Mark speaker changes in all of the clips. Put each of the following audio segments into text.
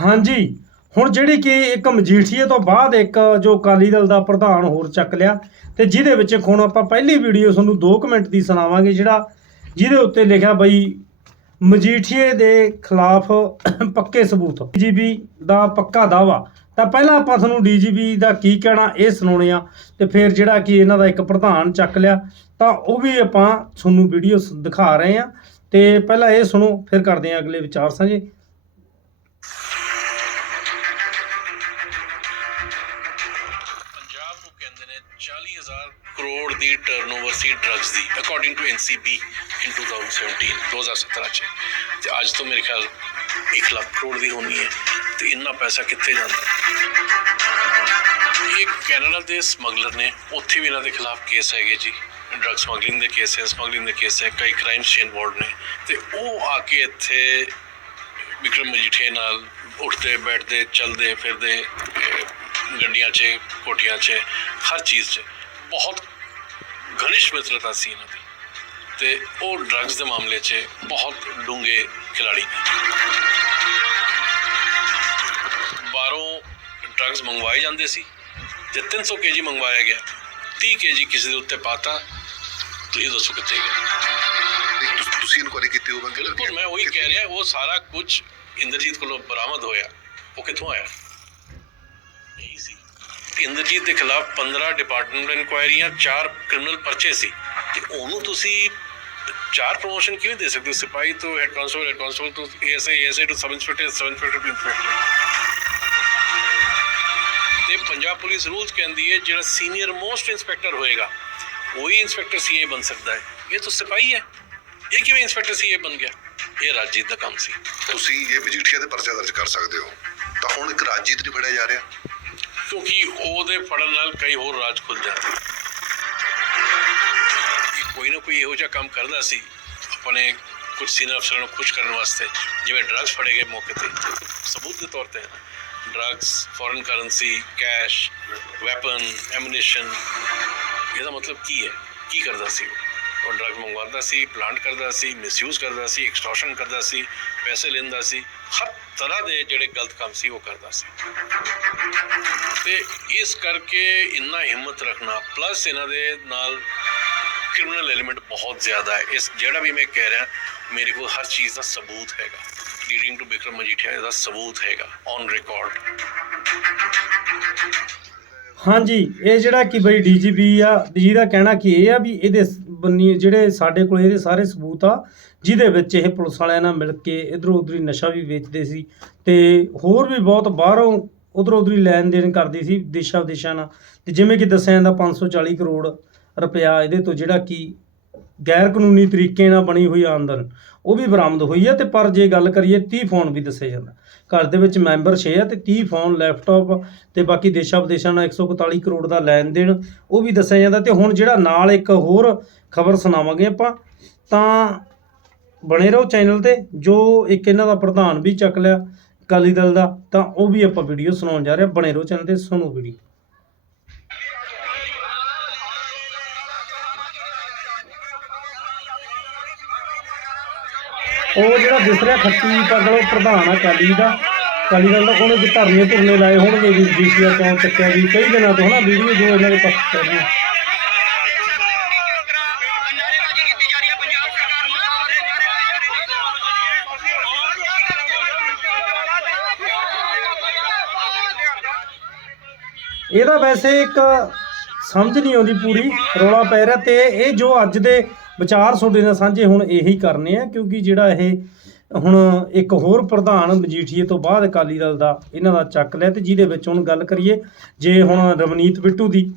Speaker 1: ਹਾਂਜੀ, ਹੁਣ ਜਿਹੜੀ ਕਿ ਇੱਕ ਮਜੀਠੀਏ ਤੋਂ ਬਾਅਦ ਇੱਕ ਜੋ ਅਕਾਲੀ ਦਲ ਦਾ ਪ੍ਰਧਾਨ ਹੋਰ ਚੱਕ ਲਿਆ ਤੇ ਜਿਹਦੇ ਵਿੱਚ ਹੁਣ ਆਪਾਂ ਪਹਿਲੀ ਵੀਡੀਓ ਤੁਹਾਨੂੰ 2 ਮਿੰਟ ਦੀ ਸੁਣਾਵਾਂਗੇ ਜਿਹੜਾ ਜਿਹਦੇ ਉੱਤੇ ਲਿਖਿਆ ਬਈ ਮਜੀਠੀਏ ਦੇ ਖਿਲਾਫ ਪੱਕੇ ਸਬੂਤ। ਡੀਜੀਪੀ ਦਾ ਪੱਕਾ ਦਾਵਾ ਤਾਂ ਪਹਿਲਾਂ ਆਪਾਂ ਤੁਹਾਨੂੰ ਡੀਜੀਪੀ ਦਾ ਕੀ ਕਹਿਣਾ ਇਹ ਸੁਣਾਉਣੇ ਆ ਤੇ ਫਿਰ ਜਿਹੜਾ ਕਿ ਇਹਨਾਂ ਦਾ ਇੱਕ ਪ੍ਰਧਾਨ ਚੱਕ ਲਿਆ, ਤਾਂ ਉਹ ਵੀ ਆਪਾਂ ਤੁਹਾਨੂੰ ਵੀਡੀਓ ਦਿਖਾ ਰਹੇ ਆ ਤੇ ਪਹਿਲਾਂ ਇਹ ਸੁਣੋ, ਫਿਰ ਕਰਦੇ ਆ ਅਗਲੇ ਵਿਚਾਰ ਸਾਂਝੇ।
Speaker 2: ਦੀ ਟਰਨਓਵਰ ਸੀ ਡਰੱਗਸ ਦੀ ਅਕੋਰਡਿੰਗ ਟੂ ਐਨਸੀਬੀ ਇਨ 2017 2017 ਚ। ਤੇ ਅੱਜ ਤੋਂ ਮੇਰੇ ਖਿਆਲ 1 ਲੱਖ ਕਰੋੜ ਦੀ ਹੋਣੀ ਹੈ। ਤੇ ਇੰਨਾ ਪੈਸਾ ਕਿੱਥੇ ਜਾਂਦਾ? ਇਹ ਕੈਨੇਡਾ ਦੇ ਸਮਗਲਰ ਨੇ, ਉੱਥੇ ਵੀ ਇਹਨਾਂ ਦੇ ਖਿਲਾਫ ਕੇਸ ਹੈਗੇ ਜੀ। ਡਰੱਗ ਸਮਗਲਿੰਗ ਦੇ ਕੇਸ ਹੈ ਸਮਗਲਿੰਗ ਦੇ ਕੇਸ ਹੈ, ਕਈ ਕ੍ਰਾਈਮਸ ਚ ਇਨਵੋਲਡ ਨੇ। ਤੇ ਉਹ ਆ ਕੇ ਇੱਥੇ ਵਿਕਰਮ ਮਜੀਠੀਆ ਨਾਲ ਉੱਠਦੇ, ਬੈਠਦੇ, ਚੱਲਦੇ ਫਿਰਦੇ ਗੱਡੀਆਂ 'ਚ, ਕੋਠੀਆਂ 'ਚ, ਹਰ ਚੀਜ਼ 'ਚ। ਬਹੁਤ ਘਨਿਸ਼ ਮਿੱਤਰਤਾ ਸੀ ਇਹਨਾਂ ਦੀ। ਤੇ ਉਹ ਡਰੱਗਸ ਦੇ ਮਾਮਲੇ 'ਚ ਬਹੁਤ ਡੂੰਘੇ ਖਿਲਾੜੀ ਨੇ। ਬਾਹਰੋਂ ਡਰੱਗਸ ਮੰਗਵਾਏ ਜਾਂਦੇ ਸੀ ਜੇ 300 ਕੇਜੀ ਮੰਗਵਾਇਆ ਗਿਆ। 30 ਕੇਜੀ ਕਿਸੇ ਦੇ ਉੱਤੇ ਪਾਤਾ। ਤੁਸੀਂ ਦੱਸੋ ਕਿੱਥੇ ਗਿਆ
Speaker 3: ਤੁਸ- ਇਨਕੁਆਰੀ ਕੀਤੀ ਹੋਵੇ
Speaker 2: ਬਿਲਕੁਲ ਮੈਂ ਉਹੀ ਕਹਿ ਰਿਹਾ ਉਹ ਸਾਰਾ ਕੁਝ ਇੰਦਰਜੀਤ ਕੋਲੋਂ ਬਰਾਮਦ ਹੋਇਆ। ਉਹ ਕਿੱਥੋਂ ਆਇਆ? ਨਹੀਂ ਸੀ। ਇੰਦਰਜੀਤ ਦੇ ਖਿਲਾਫ 15 ਡਿਪਾਰਟਮੈਂਟ ਇਨਕੁਆਇਰੀਆਂ ਚਾਰ ਕ੍ਰਿਮੀਨਲ ਪਰਚੇ ਸੀ। ਤੇ ਉਹਨੂੰ ਤੁਸੀਂ ਚਾਰ ਪ੍ਰੋਮੋਸ਼ਨ ਕਿਵੇਂ ਦੇ ਸਕਦੇ ਹੋ? ਸਿਪਾਹੀ ਤੋਂ ਹੈਡ ਕਾਂਸਟੇਬਲ ਹੈਡ ਕਾਂਸਟੇਬਲ ਤੋਂ ਏਐਸਆਈ ਏਐਸਆਈ ਤੋਂ ਸਬ ਇੰਸਪੈਕਟਰ ਸਬ ਇੰਸਪੈਕਟਰ ਤੋਂ ਇੰਸਪੈਕਟਰ ਤੇ ਪੰਜਾਬ ਪੁਲਿਸ ਰੂਲਸ ਕਹਿੰਦੀ ਹੈ, ਜਿਹੜਾ ਸੀਨੀਅਰ ਮੋਸਟ ਇੰਸਪੈਕਟਰ ਹੋਏਗਾ, ਉਹੀ ਇੰਸਪੈਕਟਰ ਸੀਏ ਬਣ ਸਕਦਾ ਹੈ। ਇਹ ਤਾਂ ਸਿਪਾਹੀ ਹੈ। ਇਹ ਕਿਵੇਂ ਇੰਸਪੈਕਟਰ ਸੀਏ ਬਣ ਗਿਆ? ਇਹ ਰਾਜੀਤ ਦਾ ਕੰਮ ਸੀ।
Speaker 3: ਤੁਸੀਂ ਇਹ ਮਜੀਠੀਆ ਦੇ ਪਰਚਾ ਦਰਜ ਕਰ ਸਕਦੇ ਹੋ। ਤਾਂ ਹੁਣ ਇੱਕ ਰਾਜੀਤ ਨਹੀਂ ਫੜਿਆ ਜਾ ਰਿਹਾ।
Speaker 2: ਕਿਉਂਕਿ ਉਹਦੇ ਫੜਨ ਨਾਲ ਕਈ ਹੋਰ ਰਾਜ ਖੁੱਲ ਜਾਂਦੇ ਕੋਈ ਨਾ ਕੋਈ ਇਹੋ ਜਿਹਾ ਕੰਮ ਕਰਦਾ ਸੀ ਆਪਣੇ ਕੁਝ ਸੀਨੀਅਰ ਅਫਸਰਾਂ ਨੂੰ ਖੁਸ਼ ਕਰਨ ਵਾਸਤੇ, ਜਿਵੇਂ ਡਰੱਗਸ ਫੜੇ ਗਏ ਮੌਕੇ ਤੇ। ਸਬੂਤ ਦੇ ਤੌਰ ਤੇ drugs foreign currency cash weapon ammunition ਇਹਦਾ ਮਤਲਬ ਕੀ ਹੈ? ਕੀ ਕਰਦਾ ਸੀ ਉਹ? ਉਹ ਡਰੱਗ ਮੰਗਵਾਉਂਦਾ ਸੀ ਪਲਾਂਟ ਕਰਦਾ ਸੀ ਮਿਸਯੂਜ਼ ਕਰਦਾ ਸੀ ਐਕਸਟੋਰਸ਼ਨ ਕਰਦਾ ਸੀ, ਪੈਸੇ ਲੈਂਦਾ ਸੀ, ਹਰ ਤਰ੍ਹਾਂ ਦੇ ਜਿਹੜੇ ਗਲਤ ਕੰਮ ਸੀ ਉਹ ਕਰਦਾ ਸੀ। ਤੇ ਇਸ ਕਰਕੇ ਇੰਨਾ ਹਿੰਮਤ ਰੱਖਣਾ ਪਲੱਸ ਇਹਨਾਂ ਦੇ ਨਾਲ ਕ੍ਰਿਮੀਨਲ ਐਲੀਮੈਂਟ ਬਹੁਤ ਜ਼ਿਆਦਾ ਹੈ। ਇਸ ਜਿਹੜਾ ਵੀ ਮੈਂ ਕਹਿ ਰਿਹਾ, ਮੇਰੇ ਕੋਲ ਹਰ ਚੀਜ਼ ਦਾ ਸਬੂਤ ਹੈਗਾ। ਲੀਡਿੰਗ ਟੂ ਬਿਕਰਮ ਮਜੀਠੀਆ ਦਾ ਸਬੂਤ ਹੈਗਾ ਔਨ ਰਿਕਾਰਡ
Speaker 1: ਹਾਂਜੀ, ਇਹ ਜਿਹੜਾ ਕਿ ਬਈ ਡੀਜੀਪੀ ਆ ਜਿਹਦਾ ਕਹਿਣਾ ਕਿ ਇਹ ਆ ਵੀ ਇਹਦੇ ਬੰਨੀ, ਜਿਹੜੇ ਸਾਡੇ ਕੋਲ ਇਹਦੇ ਸਾਰੇ ਸਬੂਤ ਆ, ਜਿਹਦੇ ਵਿੱਚ ਇਹ ਪੁਲਿਸ ਵਾਲਿਆਂ ਨਾਲ ਮਿਲ ਕੇ ਇਧਰੋਂ ਉਧਰੀ ਨਸ਼ਾ ਵੀ ਵੇਚਦੇ ਸੀ ਤੇ ਹੋਰ ਵੀ ਬਹੁਤ ਬਾਹਰੋਂ ਉਧਰੋਂ ਉਧਰੀ ਲੈਣ ਦੇਣ ਕਰਦੀ ਸੀ ਦੇਸ਼ਾਂ ਵਿਦੇਸ਼ਾਂ ਨਾਲ। ਤੇ ਜਿਵੇਂ ਕਿ ਦੱਸਿਆ ਜਾਂਦਾ 540 ਕਰੋੜ ਰੁਪਇਆ ਇਹਦੇ ਤੋਂ ਜਿਹੜਾ ਕਿ ਗੈਰ ਕਾਨੂੰਨੀ ਤਰੀਕੇ ਨਾਲ ਬਣੀ ਹੋਈ ਆਮਦਨ, ਉਹ ਵੀ ਬਰਾਮਦ ਹੋਈ ਹੈ ਤੇ ਪਰ ਜੇ ਗੱਲ ਕਰੀਏ 30 ਫੋਨ ਵੀ ਦੱਸੇ ਜਾਂਦਾ। ਘਰ ਦੇ ਵਿੱਚ ਮੈਂਬਰ 6 ਆ ਤੇ 30 ਫੋਨ, ਲੈਪਟਾਪ ਤੇ ਬਾਕੀ ਦੇਸ਼ਾਂ ਵਿਦੇਸ਼ਾਂ ਨਾਲ 141 ਕਰੋੜ ਦਾ ਲੈਣ ਦੇਣ, ਉਹ ਵੀ ਦੱਸਿਆ ਜਾਂਦਾ ਤੇ ਹੁਣ ਜਿਹੜਾ ਨਾਲ ਇੱਕ ਹੋਰ ਖਬਰ ਸੁਣਾਵਾਂਗੇ ਆਪਾਂ, ਤਾਂ ਬਣੇ ਰਹੋ ਚੈਨਲ ਤੇ, ਜੋ ਇੱਕ ਇਹਨਾਂ ਦਾ ਪ੍ਰਧਾਨ ਵੀ ਚੱਕ ਲਿਆ ਅਕਾਲੀ ਦਲ ਦਾ, ਤਾਂ ਉਹ ਵੀ ਆਪਾਂ ਵੀਡੀਓ ਸੁਣਾਉਣ ਜਾ ਰਹੇ ਹਾਂ। ਬਣੇ ਰਹੋ ਚੈਨਲ ਤੇ, ਸੁਣੋ ਵੀਡੀਓ। ਉਹ ਜਿਹੜਾ ਦਿਸ ਰਿਹਾ ਖੱਤੀ ਪੱਗ ਵਾਲਾ ਪ੍ਰਧਾਨ ਆ ਅਕਾਲੀ ਦਾ। ਅਕਾਲੀ ਦਲ ਦਾ ਉਹਨੇ ਵੀ ਧਰਨੇ ਧੁਰਨੇ ਲਾਏ ਹੋਣਗੇ ਵੀ ਡੀਸੀਆ ਕਿਉਂ ਚੱਕਿਆ ਵੀ। ਕਈ ਦਿਨਾਂ ਤੋਂ ਹਨਾ ਵੀਡੀਓ ਜੋ ਇਹਨਾਂ ਦੇ ਪੱਖ ਕਰ ਰਹੀ ਇਹਦਾ ਵੈਸੇ ਇੱਕ ਸਮਝ ਨਹੀਂ ਆਉਂਦੀ ਪੂਰੀ। ਰੌਲਾ ਪੈ ਰਿਹਾ ਤੇ ਇਹ ਜੋ ਅੱਜ ਦੇ ਵਿਚਾਰ ਤੁਹਾਡੇ ਨਾਲ ਸਾਂਝੇ ਹੁਣ ਇਹੀ ਕਰਨੇ ਆ, ਕਿਉਂਕਿ ਜਿਹੜਾ ਇਹ ਹੁਣ ਇੱਕ ਹੋਰ ਪ੍ਰਧਾਨ ਮਜੀਠੀਏ ਤੋਂ ਬਾਅਦ ਅਕਾਲੀ ਦਲ ਦਾ ਇਹਨਾਂ ਦਾ ਚੱਕ ਲਿਆ ਤੇ ਜਿਹਦੇ ਵਿੱਚ ਹੁਣ ਗੱਲ ਕਰੀਏ, ਜੇ ਹੁਣ ਰਵਨੀਤ ਬਿੱਟੂ ਦੀ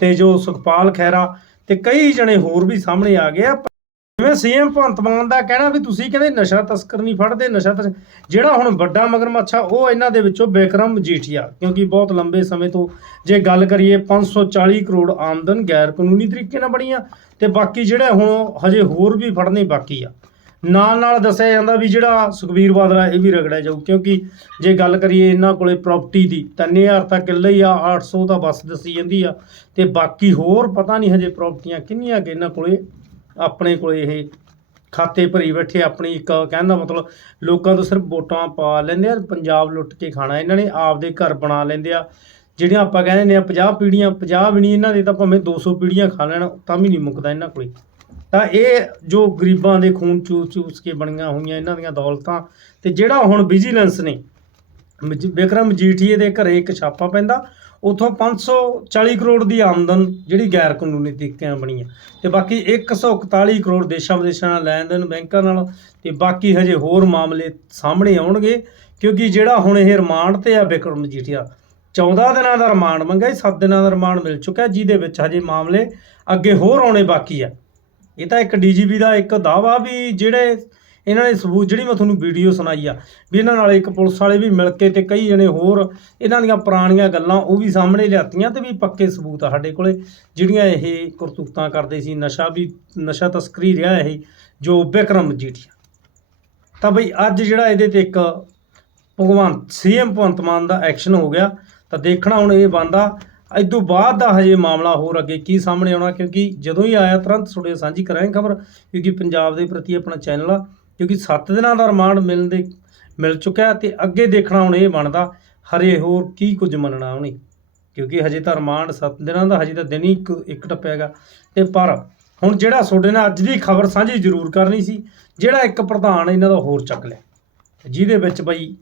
Speaker 1: ਤੇ ਜੋ ਸੁਖਪਾਲ ਖਹਿਰਾ ਤੇ ਕਈ ਜਣੇ ਹੋਰ ਵੀ ਸਾਹਮਣੇ ਆ ਗਏ ਆ ਜਿਵੇਂ ਸੀਐਮ ਭਗਵੰਤ ਮਾਨ ਦਾ ਕਹਿਣਾ ਵੀ ਤੁਸੀਂ ਕਹਿੰਦੇ ਨਸ਼ਾ ਤਸਕਰ ਨਹੀਂ ਫੜਦੇ, ਨਸ਼ਾ ਤਸਕਰ ਜਿਹੜਾ ਹੁਣ ਵੱਡਾ ਮਗਰਮੱਛ ਆ, ਉਹ ਇਹਨਾਂ ਦੇ ਵਿੱਚੋਂ ਬੇਕਰਮ ਮਜੀਠੀਆ ਕਿਉਂਕਿ ਬਹੁਤ ਲੰਬੇ ਸਮੇਂ ਤੋਂ ਜੇ ਗੱਲ ਕਰੀਏ 540 ਕਰੋੜ ਆਮਦਨ ਗੈਰ ਕਾਨੂੰਨੀ ਤਰੀਕੇ ਨਾਲ ਬਣੀ ਆ, ਤੇ ਬਾਕੀ ਜਿਹੜਾ ਹੁਣ ਹਜੇ ਹੋਰ ਵੀ ਫੜਨੇ ਬਾਕੀ ਆ। ਨਾਲ ਨਾਲ ਦੱਸਿਆ ਜਾਂਦਾ ਵੀ ਜਿਹੜਾ ਸੁਖਬੀਰ ਬਾਦਲ ਇਹ ਵੀ ਰਗੜਿਆ ਜਾਊ, ਕਿਉਂਕਿ ਜੇ ਗੱਲ ਕਰੀਏ ਇਹਨਾਂ ਕੋਲੇ ਪ੍ਰਾਪਰਟੀ ਦੀ 3000 ਤਾਂ ਕਿੱਲੇ ਹੀ ਆ 800 ਤਾਂ ਬਸ ਦੱਸੀ ਜਾਂਦੀ ਆ, ਤੇ ਬਾਕੀ ਹੋਰ ਪਤਾ ਨਹੀਂ ਹਜੇ ਪ੍ਰਾਪਰਟੀਆਂ ਕਿੰਨੀਆਂ ਕਿ ਇਹਨਾਂ ਕੋਲੇ ਆਪਣੇ ਕੋਲੇ ਇਹ ਖਾਤੇ ਭਰੀ ਬੈਠੇ ਆਪਣੀ ਇੱਕ ਕਹਿਣ ਦਾ ਮਤਲਬ, ਲੋਕਾਂ ਤੋਂ ਸਿਰਫ ਵੋਟਾਂ ਪਾ ਲੈਂਦੇ ਆ, ਪੰਜਾਬ ਲੁੱਟ ਕੇ ਖਾਣਾ ਇਹਨਾਂ ਨੇ, ਆਪਦੇ ਘਰ ਬਣਾ ਲੈਂਦੇ ਆ। ਜਿਹੜੀਆਂ ਆਪਾਂ ਕਹਿੰਦੇ ਨੇ 50 ਪੀੜੀਆਂ 50 ਵੀ ਨਹੀਂ ਇਹਨਾਂ ਦੇ ਤਾਂ ਭਾਵੇਂ 200 ਪੀੜੀਆਂ ਖਾ ਲੈਣ, ਤਾਂ ਵੀ ਨਹੀਂ ਮੁੱਕਦਾ ਇਹਨਾਂ ਕੋਲੇ। ਤਾਂ ਇਹ ਜੋ ਗਰੀਬਾਂ ਦੇ ਖੂਨ ਚੂਸ ਚੂਸ ਕੇ ਬਣੀਆਂ ਹੋਈਆਂ ਇਹਨਾਂ ਦੀਆਂ ਦੌਲਤਾਂ, ਤੇ ਜਿਹੜਾ ਹੁਣ ਵਿਜੀਲੈਂਸ ਨੇ ਵਿਕਰਮ ਜੀਠੀਏ ਦੇ ਘਰੇ ਇੱਕ ਛਾਪਾ ਪੈਂਦਾ, ਉਥੋਂ 540 ਕਰੋੜ ਦੀ ਆਮਦਨ ਜਿਹੜੀ ਗੈਰ ਕਾਨੂੰਨੀ ਤਰੀਕੇ ਨਾਲ ਬਣੀ ਹੈ ਤੇ ਬਾਕੀ 141 ਕਰੋੜ ਦੇਸ਼ਾਂ ਵਿਦੇਸ਼ਾਂ ਨਾਲ ਲੈਣ ਦੇਣ ਬੈਂਕਾਂ ਨਾਲ ਤੇ ਬਾਕੀ ਹਜੇ ਹੋਰ ਮਾਮਲੇ ਸਾਹਮਣੇ ਆਉਣਗੇ, ਕਿਉਂਕਿ ਜਿਹੜਾ ਹੁਣ ਇਹ ਰਿਮਾਂਡ ਤੇ ਆ ਵਿਕਰਮ ਮਜੀਠੀਆ 14 ਦਿਨਾਂ ਦਾ ਰਿਮਾਂਡ ਮੰਗਿਆ 7 ਦਿਨਾਂ ਦਾ ਰਿਮਾਂਡ ਮਿਲ ਚੁੱਕਾ ਜਿਹਦੇ ਵਿੱਚ ਹਜੇ ਮਾਮਲੇ ਅੱਗੇ ਹੋਰ ਆਉਣੇ ਬਾਕੀ ਆ। ਇਹ ਤਾਂ ਇੱਕ ਡੀਜੀਪੀ ਦਾ ਇੱਕ ਦਾਵਾ ਵੀ ਜਿਹੜੇ ਇਹਨਾਂ ਨੇ ਸਬੂਤ ਜਿਹੜੀ ਮੈਂ ਤੁਹਾਨੂੰ ਵੀਡੀਓ ਸੁਣਾਈ ਆ, ਵੀ ਇਹਨਾਂ ਨਾਲ ਇੱਕ ਪੁਲਿਸ ਵਾਲੇ ਵੀ ਮਿਲ ਕੇ ਤੇ ਕਈ ਜਣੇ ਹੋਰ ਇਹਨਾਂ ਦੀਆਂ ਪੁਰਾਣੀਆਂ ਗੱਲਾਂ ਉਹ ਵੀ ਸਾਹਮਣੇ ਲਿਆਤੀਆਂ ਤੇ ਵੀ ਪੱਕੇ ਸਬੂਤ ਆ ਸਾਡੇ ਕੋਲੇ, ਜਿਹੜੀਆਂ ਇਹ ਕਰਤੂਤਾਂ ਕਰਦੇ ਸੀ, ਨਸ਼ਾ ਵੀ, ਨਸ਼ਾ ਤਸਕਰੀ ਰਿਹਾ ਇਹ, ਜੋ ਬਿਕਰਮ ਮਜੀਠੀਆ ਤਾਂ ਬਈ ਅੱਜ ਜਿਹੜਾ ਇਹਦੇ ਤੇ ਇੱਕ ਭਗਵੰਤ, ਸੀਐਮ ਭਗਵੰਤ ਮਾਨ ਦਾ ਐਕਸ਼ਨ ਹੋ ਗਿਆ, ਤਾਂ ਦੇਖਣਾ ਹੁਣ ਇਹ ਬੰਦਾ ਇਦੋਂ ਬਾਅਦ ਦਾ ਹਜੇ ਮਾਮਲਾ ਹੋਰ ਅੱਗੇ ਕੀ ਸਾਹਮਣੇ ਆਉਣਾ, ਕਿਉਂਕਿ ਜਦੋਂ ਹੀ ਆਇਆ, ਤੁਰੰਤ ਤੁਹਾਡੇ ਸਾਂਝੀ ਕਰਾਂਗੇ ਖਬਰ, ਕਿਉਂਕਿ ਪੰਜਾਬ ਦੇ ਪ੍ਰਤੀ ਆਪਣਾ ਚੈਨਲ ਆ ਕਿਉਂਕਿ 7 ਦਿਨਾਂ ਦਾ ਰਿਮਾਂਡ ਮਿਲਣ ਦੇ ਮਿਲ ਚੁੱਕਿਆ ਤੇ ਅੱਗੇ ਦੇਖਣਾ ਹੁਣ ਇਹ ਬਣਦਾ, ਹਰੇ ਹੋਰ ਕੀ ਕੁਝ ਮੰਨਣਾ ਉਹਨੇ? ਕਿਉਂਕਿ ਹਜੇ ਤਾਂ ਰਿਮਾਂਡ 7 ਦਿਨਾਂ ਦਾ, ਹਜੇ ਤਾਂ ਦਿਨ ਹੀ ਇੱਕ ਇੱਕ ਟੱਪਿਆਗਾ ਤੇ ਪਰ ਹੁਣ ਜਿਹੜਾ ਤੁਹਾਡੇ ਨਾਲ ਅੱਜ ਦੀ ਖਬਰ ਸਾਂਝੀ ਜ਼ਰੂਰ ਕਰਨੀ ਸੀ, ਜਿਹੜਾ ਇੱਕ ਪ੍ਰਧਾਨ ਇਹਨਾਂ ਦਾ ਹੋਰ ਚੱਕ ਲਿਆ। ਜਿਹਦੇ ਵਿੱਚ ਬਈ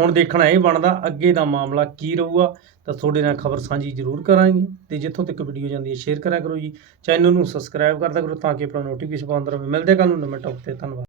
Speaker 1: ਹੁਣ ਦੇਖਣਾ ਇਹ ਬਣਦਾ, ਅੱਗੇ ਦਾ ਮਾਮਲਾ ਕੀ ਰਹੂਗਾ, ਤਾਂ ਤੁਹਾਡੇ ਨਾਲ ਖਬਰ ਸਾਂਝੀ ਜ਼ਰੂਰ ਕਰਾਂਗੇ। ਤੇ ਜਿੱਥੋਂ ਤੱਕ ਵੀਡੀਓ ਜਾਂਦੀ ਹੈ ਸ਼ੇਅਰ ਕਰਿਆ ਕਰੋ ਜੀ। ਚੈਨਲ ਨੂੰ ਸਬਸਕ੍ਰਾਈਬ ਕਰਦਾ ਕਰੋ ਤਾਂ ਕਿ ਆਪਣਾ ਨੋਟੀਫਿਕੇਸ਼ਨ ਪਾਉਂਦਾ ਰਹੇ ਮਿਲਦੇ ਕੱਲ ਨੂੰ ਨਵੇਂ ਟੌਪ ਤੇ ਧੰਨਵਾਦ।